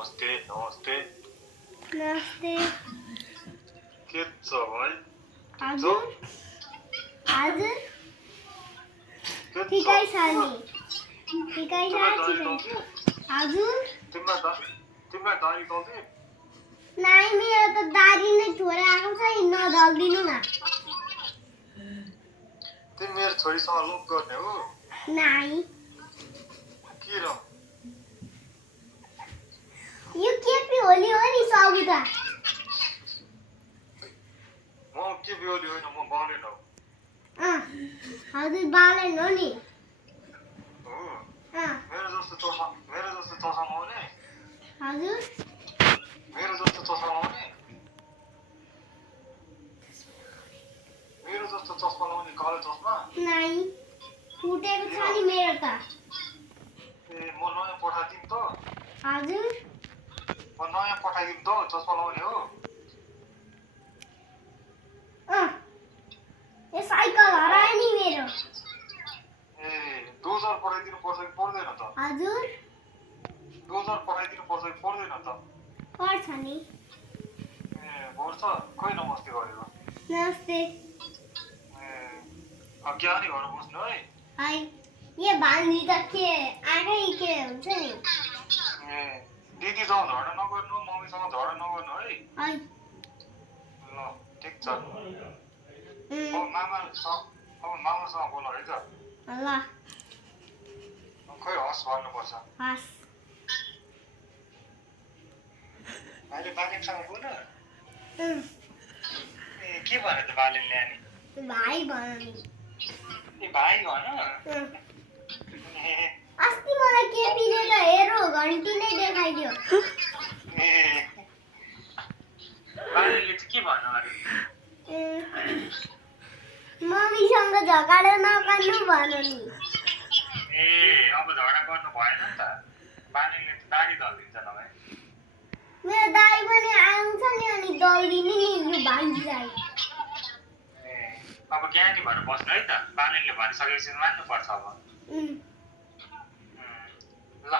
नमस्ते नमस्ते नमस्ते के छ भाइ हजुर हजुर के ठिकै छ छ नि ठिकै छ ठिकै हजुर तिमीलाई दारी दल्दी नाइ मेरो त दारी नै थोरै आएको छ नदल्दिनु न तिमी मेरो छोरीसँग लोभ गर्ने हो नाइ के र यो केपी होली हो नि सबुता म के बिहोली होइन म बालेन हो हजुर बालेन हो नि हो अँ मेरो जस्तो चस्मा लाउने हजुर मेरो जस्तो चस्मा लाउने मेरो जस्तो चस्मा लाउने कालो चस्मा नाइ फुटेको छ नि मेरो त ए म नयाँ पठाइदिउँ त हजुर म नयाँ पठाइदिउँ त चस्मा लाउने हो यो साइकल हरायो नि मेरो ए डोजर पठाइदिनु पर्छ कि पर्दैन त हजुर डोजर पठाइदिनु पर्छ कि पर्दैन त पर्छ नि ए पर्छ खै नमस्ते गरेको नमस्ते ए ज्ञानी घर बस्नु है हाय यो भान्जी त के आँखै के हुन्छ नि ए दिदीसँग झगडा नगर्नु मम्मीसँग झगडा नगर्नु है हाय ल ठिक छ अब मामासँग बोल है त ल खै हस् भन्नुपर्छ हस् अहिले बालेनसँग बोल उम्, ए के भने त बालेनले अनि भाइ भन नि ए भाइ भन ए अस्ति मलाई केपीले त हेरो घन्टी नै देखाइदियो ए बालेनले चाहिँ के भन्नु अरे मम्मीसँग झगडा नगर्नु भन नि ए अब झगडा गर्नु भएन नि त बालेनले त दाडी दलिदिन्छ तपाईँ मेरो दाइ पनि आउँछ नि अनि दल्दिने नि यो भान्जीलाई ए अब ज्ञानी भएर बस्नु है त बालेनले भनिसकेपछि मान्नुपर्छ अब ल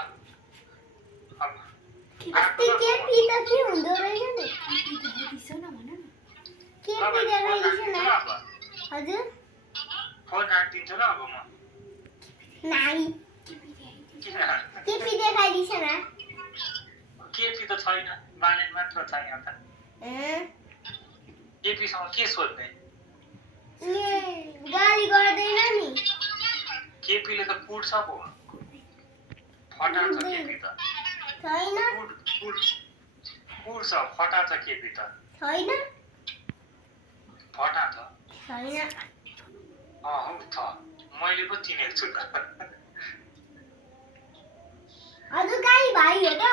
अब अस्ति केपी त के हुँदो रहेछ नि केपी देखाइदिन्छ न हजुर फोन राखिदिन्छु ल अब म नाइ किन केपी देखाइदिन्छ न केपी त छैन बालेन मात्र छ यहाँ त केपीसँग के सोध्ने गाली गर्दैन नि केपीले त कुट्छ पो फटाछ केपी त छैन कुट्छ फटाछ केपी त छैन फटाछ छैन हौ छ मैले पो चिनेको छु त हजुर गाई भाइ हो त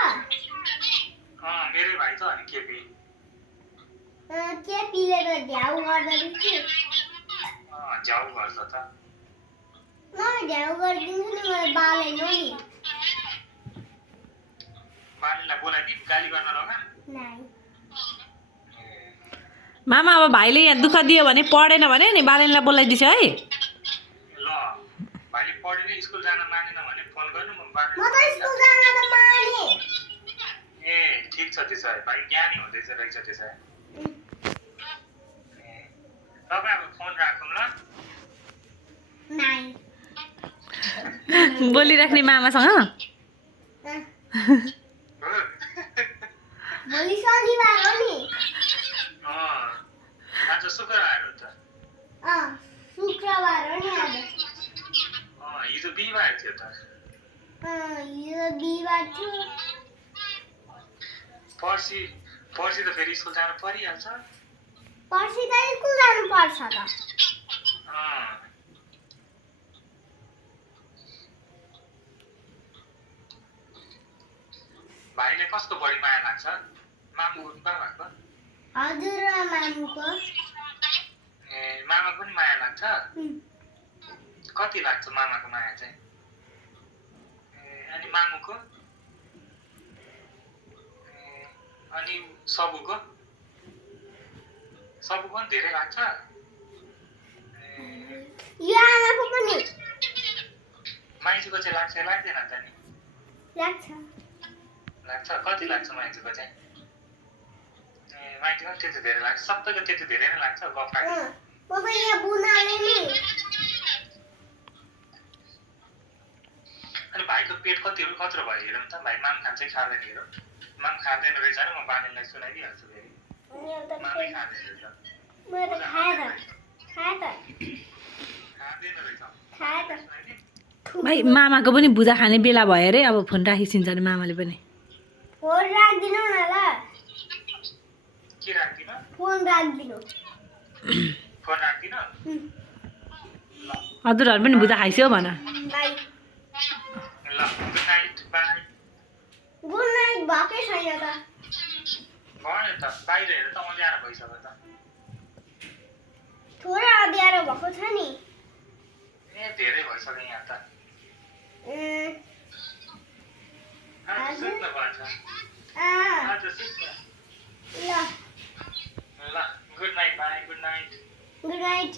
मेरै भाइ त अनि केपी केपीले त झ्याउ गर्दो रहेछ झ्याउ गर्छ त म झ्याउ गरिदिन्छु नि मलाई बालेन हो नि बालेनलाई बोलाइदिउँ गाली गर्न लगा नाइ मामा अब भाइले यहाँ दुःख दियो भने पढेन भने नि बालेनलाई बोलाइदिन्छ है ल भाइले पढेन स्कुल जान मानेन भने फोन गर्नु म म त स्कुल जान त माने ए ठिक छ त्यसो भए भाइ ज्ञानी हुँदैछ रहेछ त्यसो भए तपाईँ अब फोन राखौँ ल नाइ बोलिराख्ने मामासँग भोलि शनिबार हो नि आज शुक्रबार हो त शुक्रबार हो नि आज हिजो बिहिबार थियो त हिजो बिहिबार थियो पर्सि त फेरि स्कुल जानु परिहाल्छ पर्सि त स्कुल जानु पर्छ त भाइले कस्तो बढी माया लाग्छ मामु बाबाको हजुर र मामुको ए मामा पनि माया लाग्छ कति लाग्छ मामाको माया चाहिँ अनि मामुको अनि सबुको पनि धेरै लाग्छ यो आमाको पनि माइजूको चाहिँ लाग्छ लाग्दैन त नि लाग्छ लाग्छ कति लाग्छ माइतीको चाहिँ ए माइतीको पनि त्यति धेरै लाग्छ सबैको त्यति धेरै नै लाग्छ गफ राख्नु म त यहाँ बुनाले नि अनि भाइको पेट कत्रो भयो हेरौँ त भाइ माम खान्छ कि खाँदैन हेरौँ माम खाँदैन रहेछ र म बानीलाई सुनाइदिइहाल्छु फेरि मामै खाँदैन रहेछ मैले त खाएँ त खाँदैन रहेछ खाएँ त सुनाइदिए भाइ मामाको पनि भुजा खाने बेला भयो अरे अब फोन राखिसिन्छ अरे मामाले पनि फोन राखिदिनु न ल के राख्दिन फोन राखिदिनु फोन राख्दिन हजुरहरू पनि भुजा खाइस्यो भन बाई ल good night by good night भएकै छैन त भयो त बाहिर हेर त अँध्यारो भइसक्यो त थोरै अँध्यारो भएको छ नि ए धेरै भइसक्यो यहाँ त आज सुत्न पर्छ आज सुत्न ल ल good night by good night good night